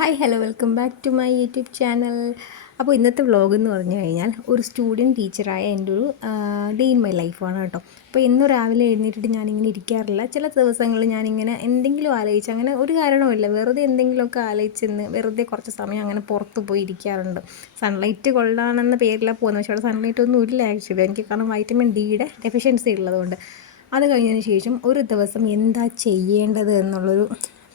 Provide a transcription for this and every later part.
Hi hello welcome back to my YouTube channel. അപ്പോൾ ഇന്നത്തെ vlog എന്ന് പറഞ്ഞു കഴിഞ്ഞാൽ ഒരു സ്റ്റുഡൻറ്റ് ടീച്ചറായ എൻ്റെ ഒരു ഡേ ഇൻ മൈ ലൈഫാണ് കേട്ടോ. അപ്പോൾ ഇന്ന് രാവിലെ എഴുന്നേറ്റിട്ട് ഞാനിങ്ങനെ ഇരിക്കാറില്ല. ചില ദിവസങ്ങളിൽ ഞാനിങ്ങനെ എന്തെങ്കിലും ആലോചിച്ച് അങ്ങനെ ഒരു കാരണവുമില്ല, വെറുതെ എന്തെങ്കിലുമൊക്കെ ആലോചിച്ചെന്ന് വെറുതെ കുറച്ച് സമയം അങ്ങനെ പുറത്ത് പോയി ഇരിക്കാറുണ്ട്. സൺലൈറ്റ് കൊള്ളാണെന്ന പേരിലാണ് പോകുന്നത്, പക്ഷേ അവിടെ സൺലൈറ്റ് ഒന്നും ഇല്ല ആക്ച്വലി എനിക്ക്, കാരണം വൈറ്റമിൻ ഡിയുടെ ഡെഫിഷ്യൻസി ഉള്ളതുകൊണ്ട്. അത് കഴിഞ്ഞതിന് ശേഷം ഒരു ദിവസം എന്താ ചെയ്യേണ്ടത് എന്നുള്ളൊരു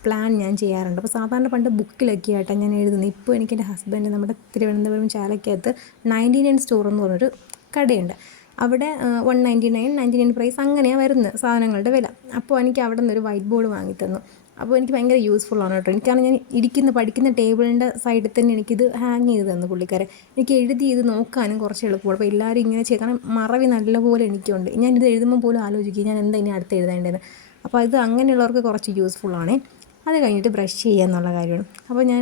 പ്ലാൻ ഞാൻ ചെയ്യാറുണ്ട്. അപ്പോൾ സാധാരണ പണ്ട് ബുക്കിലൊക്കെ ആയിട്ടാണ് ഞാൻ എഴുതുന്നത്. ഇപ്പോൾ എനിക്ക് എൻ്റെ ഹസ്ബൻഡ് നമ്മുടെ തിരുവനന്തപുരം ചാലക്കകത്ത് 99 സ്റ്റോർ എന്ന് പറഞ്ഞൊരു കടയുണ്ട്. അവിടെ 199, 99 പ്രൈസ് അങ്ങനെയാണ് വരുന്നത് സാധനങ്ങളുടെ വില. അപ്പോൾ എനിക്ക് അവിടെ നിന്നൊരു വൈറ്റ് ബോർഡ് വാങ്ങി തന്നു. അപ്പോൾ എനിക്ക് ഭയങ്കര യൂസ്ഫുള്ളാണ് കേട്ടോ. എനിക്കാണ് ഞാൻ പഠിക്കുന്ന ടേബിളിൻ്റെ സൈഡിൽ തന്നെ എനിക്കിത് ഹാങ് ചെയ്ത് തന്നു പുള്ളിക്കാരെ. എനിക്ക് എഴുതി ഇത് നോക്കാനും കുറച്ച് എളുപ്പമാണ്. അപ്പോൾ എല്ലാവരും ഇങ്ങനെ ചെയ്യും, കാരണം മറവി നല്ലപോലെ എനിക്കുണ്ട്. ഞാനിത് എഴുതുമ്പോൾ പോലും ആലോചിക്കും ഞാൻ എന്താ ഇനി അടുത്ത് എഴുതേണ്ടതെന്ന്. അപ്പോൾ ഇത് അങ്ങനെയുള്ളവർക്ക് കുറച്ച് യൂസ്ഫുള്ളാണ്. അത് കഴിഞ്ഞിട്ട് ബ്രഷ് ചെയ്യുക എന്നുള്ള കാര്യമാണ്. അപ്പോൾ ഞാൻ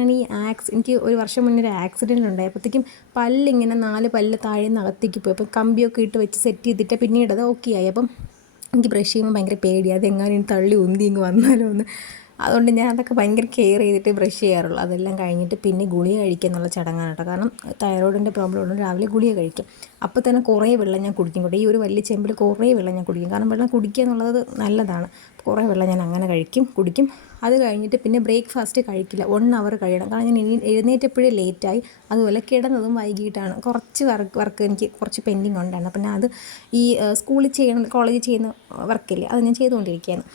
എനിക്ക് ഒരു വർഷം മുന്നേ ഒരു ആക്സിഡൻറ്റ് ഉണ്ടായപ്പോഴത്തേക്കും പല്ലിങ്ങനെ 4 പല്ല് താഴെ നിന്ന് അകത്തേക്ക് പോയി. അപ്പം കമ്പിയൊക്കെ ഇട്ട് വെച്ച് സെറ്റ് ചെയ്തിട്ട് പിന്നീട് അത് ഓക്കെ ആയി. അപ്പം എനിക്ക് ബ്രഷ് ചെയ്യുമ്പോൾ ഭയങ്കര പേടിയാണ്, അതെങ്ങാനും തള്ളി ഉന്തി ഇങ്ങ് വന്നാലോ എന്ന്. അതുകൊണ്ട് ഞാൻ അതൊക്കെ ഭയങ്കര കെയർ ചെയ്തിട്ട് ബ്രഷ് ചെയ്യാറുള്ളൂ. അതെല്ലാം കഴിഞ്ഞിട്ട് പിന്നെ ഗുളിക കഴിക്കുക എന്നുള്ള ചടങ്ങാണ് കേട്ടോ. കാരണം തൈറോയിഡിൻ്റെ പ്രോബ്ലം ഉള്ളത് രാവിലെ ഗുളിക കഴിക്കും. അപ്പോൾ തന്നെ കുറേ വെള്ളം ഞാൻ കുടിക്കും കേട്ടോ. ഈ ഒരു വലിയ ചെമ്പിൽ കുറേ വെള്ളം ഞാൻ കുടിക്കും, കാരണം വെള്ളം കുടിക്കുക എന്നുള്ളത് നല്ലതാണ്. കുറേ വെള്ളം ഞാൻ അങ്ങനെ കുടിക്കും. അത് കഴിഞ്ഞിട്ട് പിന്നെ ബ്രേക്ക്ഫാസ്റ്റ് കഴിക്കില്ല, 1 അവർ കഴിയണം. കാരണം ഞാൻ എഴുന്നേറ്റപ്പോഴേ ലേറ്റായി, അതുപോലെ കിടന്നതും വൈകിട്ടാണ്. കുറച്ച് വർക്ക് എനിക്ക് കുറച്ച് പെൻഡിങ് ഉണ്ടായിരുന്നു. അപ്പം ഞാൻ അത് ഈ സ്കൂളിൽ ചെയ്യണം, കോളേജിൽ ചെയ്യുന്ന വർക്കില്ലേ, അത് ഞാൻ ചെയ്തുകൊണ്ടിരിക്കുകയാണ്.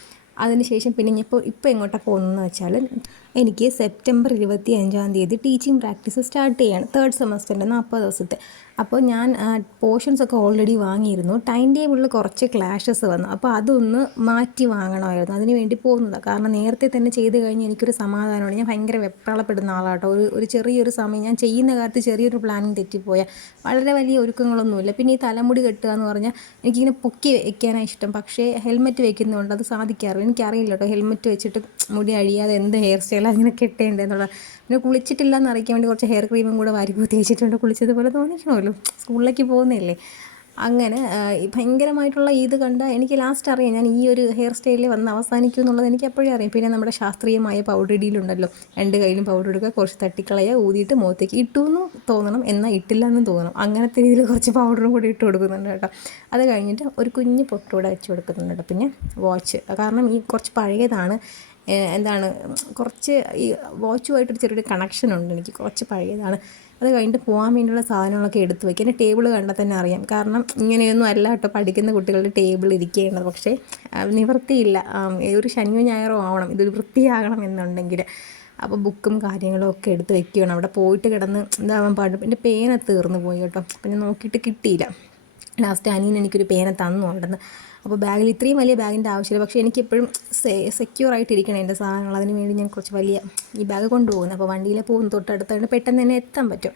അതിനുശേഷം പിന്നെ ഇപ്പോൾ എങ്ങോട്ടാണ് പോകുന്നതെന്ന് വെച്ചാൽ, എനിക്ക് സെപ്റ്റംബർ 25-ാം തീയതി ടീച്ചിങ് പ്രാക്ടീസ് സ്റ്റാർട്ട് ചെയ്യാണ്, 3rd സെമസ്റ്ററിൻ്റെ 40 ദിവസത്തെ. അപ്പോൾ ഞാൻ പോർഷൻസൊക്കെ ഓൾറെഡി വാങ്ങിയിരുന്നു. ടൈം ടേബിളിൽ കുറച്ച് ക്ലാഷസ് വന്നു, അപ്പോൾ അതൊന്ന് മാറ്റി വാങ്ങണമായിരുന്നു. അതിന് വേണ്ടി പോകുന്നതാണ്. കാരണം നേരത്തെ തന്നെ ചെയ്ത് കഴിഞ്ഞാൽ എനിക്കൊരു സമാധാനമാണ്. ഞാൻ ഭയങ്കര വെപ്രാളപ്പെടുന്ന ആളാട്ടോ. ഒരു ചെറിയൊരു സമയം ഞാൻ ചെയ്യുന്ന കാര്യത്തിൽ ചെറിയൊരു പ്ലാനിങ് തെറ്റിപ്പോയാൽ വളരെ വലിയ ഒരുക്കങ്ങളൊന്നുമില്ല. പിന്നെ ഈ തലമുടി കെട്ടുക എന്ന് പറഞ്ഞാൽ എനിക്കിങ്ങനെ പൊക്കി വയ്ക്കാനാണ് ഇഷ്ടം, പക്ഷേ ഹെൽമെറ്റ് വയ്ക്കുന്നതുകൊണ്ട് അത് സാധിക്കാറില്ല. എനിക്കറിയില്ല കേട്ടോ, ഹെൽമെറ്റ് വെച്ചിട്ട് മുടി അഴിയാതെ എന്ത് ഹെയർ സ്റ്റൈൽ അങ്ങനെ കെട്ടേണ്ടതെന്നുള്ളത്. പിന്നെ കുളിച്ചിട്ടില്ല എന്ന് അറിയിക്കാൻ വേണ്ടി കുറച്ച് ഹെയർ ക്രീമും കൂടെ വാരിപ്പൂ തേച്ചിട്ടുണ്ട്. കുളിച്ചതുപോലെ തോന്നിക്കണമല്ലോ, സ്കൂളിലേക്ക് പോകുന്നതല്ലേ. അങ്ങനെ ഭയങ്കരമായിട്ടുള്ള ഇത് കണ്ട എനിക്ക് ലാസ്റ്റ് അറിയാം ഞാൻ ഈ ഒരു ഹെയർ സ്റ്റൈലിൽ വന്ന് അവസാനിക്കും എന്നുള്ളത് എനിക്ക് അപ്പോഴേ അറിയാം. പിന്നെ നമ്മുടെ ശാസ്ത്രീയമായ പൗഡർ ഇടിയിലുണ്ടല്ലോ, 2 കയ്യിലും പൗഡർ എടുക്കുക, കുറച്ച് തട്ടിക്കളയുക, ഊതിയിട്ട് മുഖത്തേക്ക് ഇട്ടു എന്ന് തോന്നണം, എന്നാൽ ഇട്ടില്ല എന്നും തോന്നണം. അങ്ങനത്തെ രീതിയിൽ കുറച്ച് പൗഡറും കൂടി ഇട്ട് കൊടുക്കുന്നുണ്ട് കേട്ടോ. അത് കഴിഞ്ഞിട്ട് ഒരു കുഞ്ഞ് പൊട്ടൂടെ വെച്ച് കൊടുക്കുന്നുണ്ട് കേട്ടോ. പിന്നെ വാച്ച്, കാരണം ഈ കുറച്ച് പഴയതാണ്, കുറച്ച് ഈ വാച്ചുമായിട്ടൊരു ചെറിയൊരു കണക്ഷൻ ഉണ്ട് എനിക്ക്, കുറച്ച് പഴയതാണ്. അത് കഴിഞ്ഞിട്ട് പോകാൻ വേണ്ടിയുള്ള സാധനങ്ങളൊക്കെ എടുത്ത് വയ്ക്കുക. എൻ്റെ ടേബിൾ കണ്ടാൽ തന്നെ അറിയാം, കാരണം ഇങ്ങനെയൊന്നും അല്ല കേട്ടോ പഠിക്കുന്ന കുട്ടികളുടെ ടേബിൾ ഇരിക്കേണ്ടത്. പക്ഷേ നിവൃത്തിയില്ല, ഒരു ശനിയോ ഞായറോ ആവണം ഇതൊരു വൃത്തിയാകണം എന്നുണ്ടെങ്കിൽ. അപ്പോൾ ബുക്കും കാര്യങ്ങളും ഒക്കെ എടുത്ത് വെക്കുകയാണ്. അവിടെ പോയിട്ട് കിടന്ന് ഇതാവാൻ പാടും. എൻ്റെ പേന തീർന്നു പോയി കേട്ടോ. അപ്പം ഞാൻ നോക്കിയിട്ട് കിട്ടിയില്ല. ലാസ്റ്റ് അനിയൻ എനിക്കൊരു പേന തന്നു അവിടുന്ന്. അപ്പോൾ ബാഗിൽ ഇത്രയും വലിയ ബാഗിൻ്റെ ആവശ്യമില്ല, പക്ഷേ എനിക്കെപ്പോഴും സെക്യൂറായിട്ടിരിക്കണം എൻ്റെ സാധനങ്ങൾ. അതിന് വേണ്ടി ഞാൻ കുറച്ച് വലിയ ഈ ബാഗ് കൊണ്ടുപോകുന്നത്. അപ്പോൾ വണ്ടിയിൽ പോകുന്ന തൊട്ടടുത്തായിട്ട് പെട്ടെന്ന് തന്നെ എത്താൻ പറ്റും.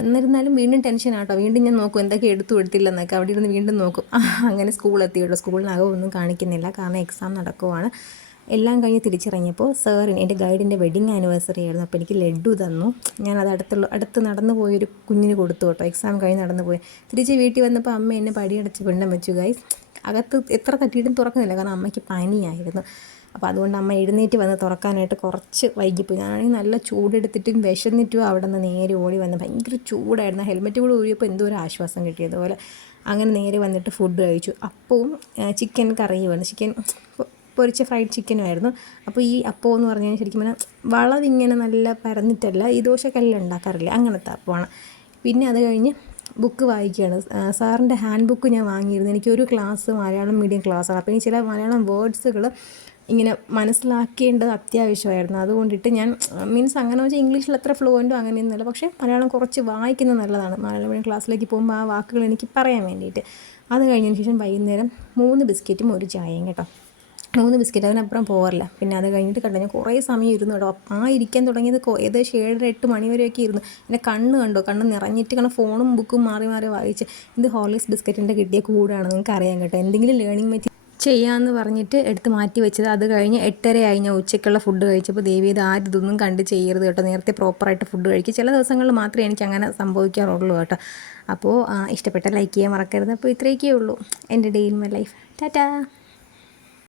എന്നിരുന്നാലും വീണ്ടും ടെൻഷനാട്ടോ, വീണ്ടും ഞാൻ നോക്കും എന്തൊക്കെ എടുത്തില്ലെന്നൊക്കെ. അവിടെ ഇരുന്ന് വീണ്ടും നോക്കും. അങ്ങനെ സ്കൂളെത്തി കേട്ടോ. സ്കൂളിനകം ഒന്നും കാണിക്കുന്നില്ല, കാരണം എക്സാം നടക്കുവാണ്. എല്ലാം കഴിഞ്ഞ് തിരിച്ചിറങ്ങിയപ്പോൾ സാറിന് എൻ്റെ ഗൈഡിൻ്റെ വെഡിങ് ആനിവേഴ്സറി ആയിരുന്നു. അപ്പോൾ എനിക്ക് ലഡ്ഡു തന്നു. ഞാനത് അടുത്ത് നടന്നു പോയൊരു കുഞ്ഞിന് കൊടുത്തു കേട്ടോ. എക്സാം കഴിഞ്ഞ് നടന്നു പോയി. തിരിച്ച് വീട്ടിൽ വന്നപ്പോൾ അമ്മ എന്നെ പടിയടച്ച് പിണ്ടം വെച്ചു ഗൈസ്. അകത്ത് എത്ര തട്ടിയിട്ടും തുറക്കുന്നില്ല, കാരണം അമ്മയ്ക്ക് പനിയായിരുന്നു. അപ്പോൾ അതുകൊണ്ട് അമ്മ എഴുന്നേറ്റ് വന്ന് തുറക്കാനായിട്ട് കുറച്ച് വൈകിപ്പോയി. ഞാനാണെങ്കിൽ നല്ല ചൂടെടുത്തിട്ടും വിശന്നിട്ടും അവിടെ നിന്ന് നേരെ ഓടി വന്ന്. ഭയങ്കര ചൂടായിരുന്നു. ഹെൽമെറ്റ് കൂടെ ഊരിയപ്പോൾ എന്തോ ഒരു ആശ്വാസം കിട്ടിയതുപോലെ. അങ്ങനെ നേരെ വന്നിട്ട് ഫുഡ് കഴിച്ചു. അപ്പവും ചിക്കൻ കറിയുമാണ്, ചിക്കൻ പൊരിച്ച ഫ്രൈഡ് ചിക്കനുമായിരുന്നു. അപ്പോൾ ഈ അപ്പം എന്ന് പറഞ്ഞാൽ ശരിക്കും പറഞ്ഞാൽ വളവിങ്ങനെ നല്ല പരന്നിട്ടല്ല, ഈ ദോശക്കല്ലിൽ ഉണ്ടാക്കാറില്ല, അങ്ങനത്തെ അപ്പമാണ്. പിന്നെ അത് കഴിഞ്ഞ് ബുക്ക് വായിക്കുകയാണ്. സാറിൻ്റെ ഹാൻഡ് ബുക്ക് ഞാൻ വാങ്ങിയിരുന്നു. എനിക്കൊരു ക്ലാസ് മലയാളം മീഡിയം ക്ലാസ്സാണ്. അപ്പോൾ ഈ ചില മലയാളം വേർഡ്സുകൾ ഇങ്ങനെ മനസ്സിലാക്കേണ്ടത് അത്യാവശ്യമായിരുന്നു. അതുകൊണ്ടിട്ട് ഞാൻ അങ്ങനെ വെച്ചാൽ ഇംഗ്ലീഷിൽ അത്ര ഫ്ലുവൻറ്റോ അങ്ങനെയൊന്നുമില്ല, പക്ഷേ മലയാളം കുറച്ച് വായിക്കുന്നത് നല്ലതാണ്. മലയാളം മീഡിയം ക്ലാസ്സിലേക്ക് പോകുമ്പോൾ ആ വാക്കുകൾ എനിക്ക് പറയാൻ വേണ്ടിയിട്ട്. അത് കഴിഞ്ഞതിന് ശേഷം വൈകുന്നേരം 3 ബിസ്ക്കറ്റും 1 ചായയും കേട്ടോ. 3 ബിസ്ക്കറ്റ്, അതിനപ്പുറം പോകാറില്ല. പിന്നെ അത് കഴിഞ്ഞിട്ട് കണ്ടു ഞാൻ കുറേ സമയം ഇരുന്നു കേട്ടോ. ഇരിക്കാൻ തുടങ്ങിയത് ഏകദേശം 7-8 മണി വരെയൊക്കെ ഇരുന്നു. എൻ്റെ കണ്ണ് നിറഞ്ഞിട്ട്, കാരണം ഫോണും ബുക്കും മാറി മാറി വായിച്ച്. ഇത് ഹോർലിക്സ് ബിസ്ക്കറ്റിൻ്റെ കിട്ടിയ കൂടാണ്, നിങ്ങൾക്ക് അറിയാം കേട്ടോ. എന്തെങ്കിലും ലേണിംഗ് മെറ്റീരിയൽ ചെയ്യാമെന്ന് പറഞ്ഞിട്ട് എടുത്ത് മാറ്റി വെച്ചത്. അത് കഴിഞ്ഞ് 8:30 ഞാൻ ഉച്ചയ്ക്കുള്ള ഫുഡ് കഴിച്ചപ്പോൾ ദേവി ഇത് ആരും ഇതൊന്നും കണ്ട് ചെയ്യരുത് കേട്ടോ, നേരത്തെ പ്രോപ്പറായിട്ട് ഫുഡ് കഴിക്കും. ചില ദിവസങ്ങളിൽ മാത്രമേ എനിക്ക് അങ്ങനെ സംഭവിക്കാറുള്ളൂ കേട്ടോ. അപ്പോൾ ഇഷ്ടപ്പെട്ട ലൈക്ക് ചെയ്യാൻ മറക്കരുത്. അപ്പോൾ ഇത്രയൊക്കെ ഉള്ളൂ എൻ്റെ day in my life. Tata.